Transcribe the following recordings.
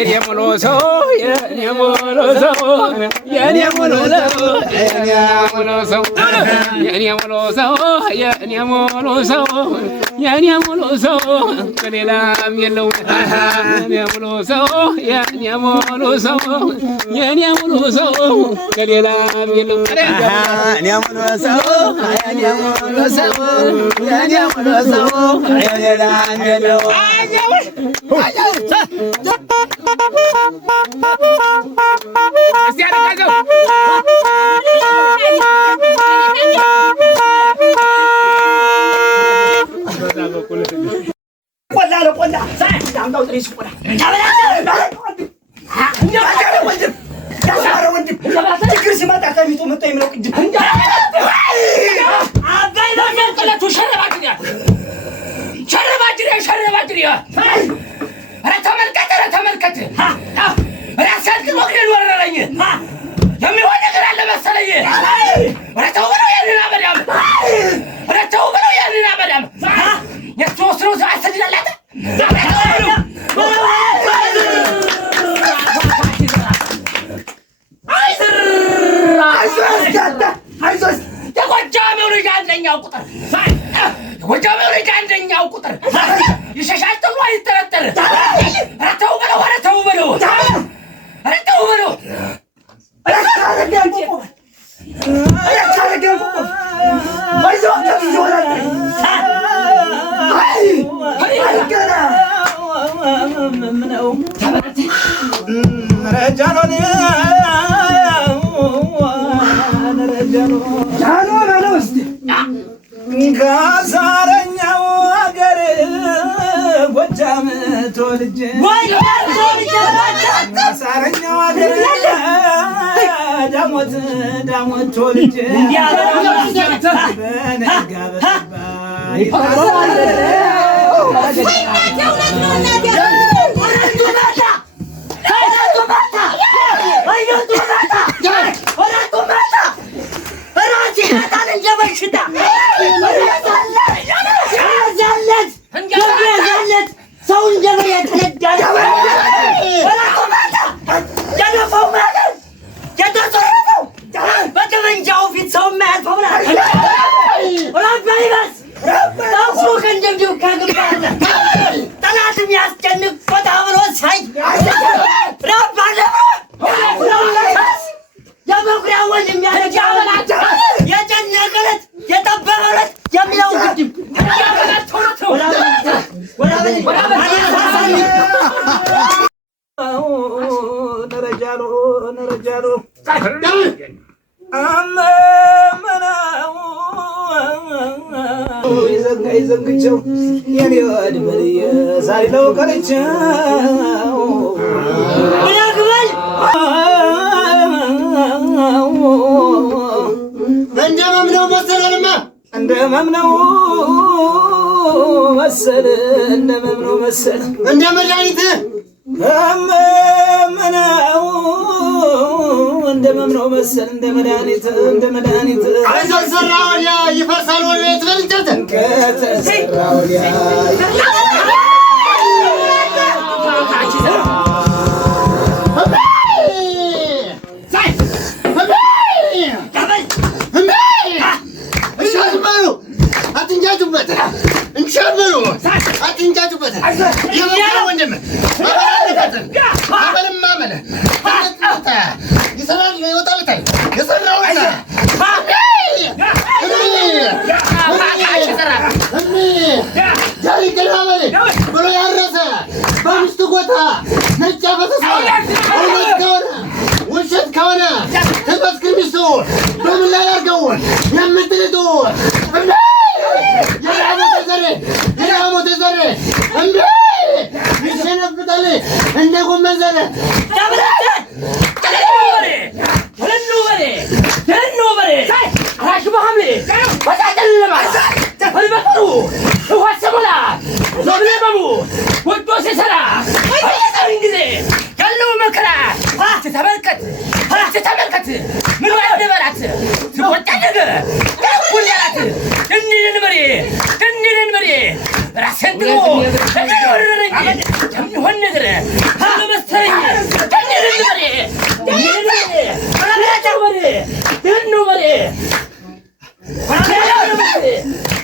የኔሙሎሰው የኔሙሎሰው የኔሙሎሰው የኔሙሎሰው የኔሙሎሰው የኔሙሎሰው የኔሙሎሰው ከሌላም የለው የኔሙሎሰው የኔሙሎሰው የኔሙሎሰው ከሌላም የለው የኔሙሎሰው የኔሙሎሰው የኔሙሎሰው ከሌላም የለው ቆላ ሳይዳምጣው ጥሪስ ቆላ ችግር ሲመጣ ከሚጡ መጣ የሚለው ቅድም አባይ ለሚያልቅለቱ ሸረባትሪያ ኧረ ተመልከት ራስህን ግን ወግደን ወረረኝ የሚሆን ነገር አለ መሰለኝ ኧረ ተው በለው ያንን አመዳም የተወስነው ሰው አሰድናላት አይዞህ የጎጃሜው ልጅ አንደኛው ቁጥር ይሸሻል ተብሎ አይጠረጠር ኧረ ተው በለው ከሳረኛው አገር ጎጃም ተወልጄ ከሳረኛው አገር ዳሞት ተወልጄ በነጋ በገባ ይፈራል ይዘንግቸው የኔ ወድበል ሳይለው ቀረቸው ያግበል እንደመምነው መሰለንማ እንደመምነው መሰል እንደ መድኃኒት እንደመምነው መሰል እንደ መድኃኒት አይዘራ ወዲያ ይፈርሳል ወዲያ ትበልጨት ከተሰራ ወዲያ ራስን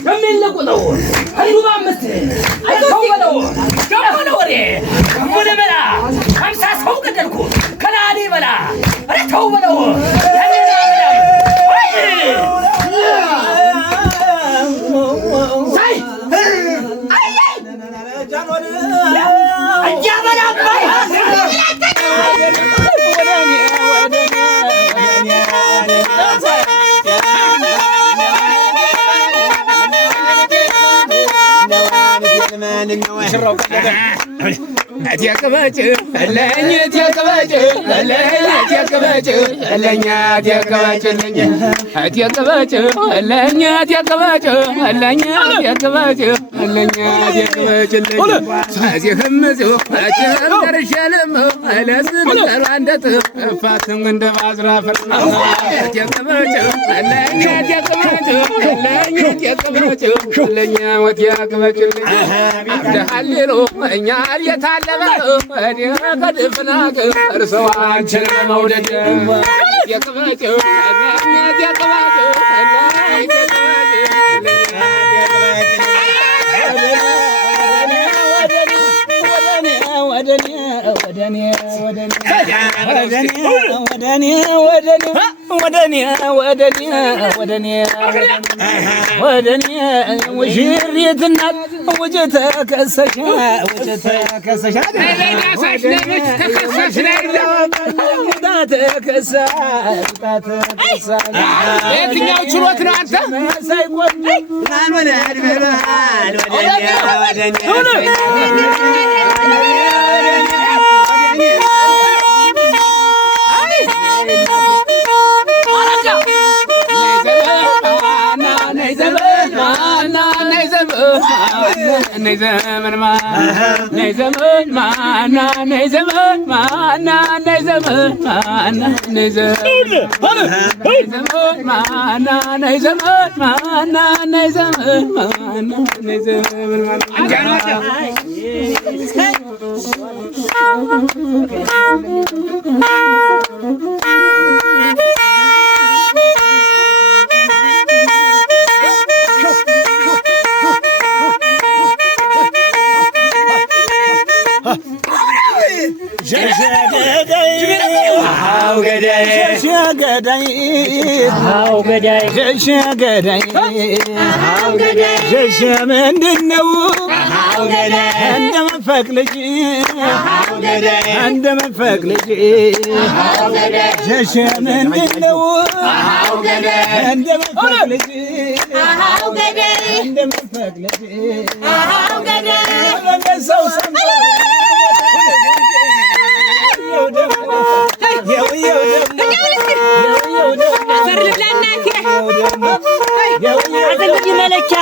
የሚልቁ ነው አንዱ በአምስት አይተው በለው ደግሞ ነው ወሬ ሙሉ በላ 50 ሰው ገደልኩ ከላኔ በላ ኧረ ተው በለው አትያቀባጭ ለኛ አትያቀባጭ ለኛ አትያቀባጭ ለኛ አትያቀባጭ አትያቀባጭ ለኛ አትያቀባጭ ለኛ አትያቀባጭ ለኛ አትያቀባጭ አዚህም ዘውአችን ደርሻለም አለዝም አንደት ፋትን እንደ ባዝራፈር አትያቀባጭ ለኛ አትያቀባጭ ለኛ አትያቀባጭ ለኛ አትያቀባጭ ደሃሌሎ እኛ የታለበው እኔ ከድፍናቅ እርሰው አንቺን መውደድ የቅበጭው የቅበጭው ወደኔ ሙሽሪት እናት ወጀተ ከሰሻ የትኛው ችሎት ነው አንተ ነይ ዘመን ምንድነው እንደመፈቅ ልጅ ሸሸ ምንድነው እንደመፈቅ ልጅ ሰው ሰምቶ መለኪያ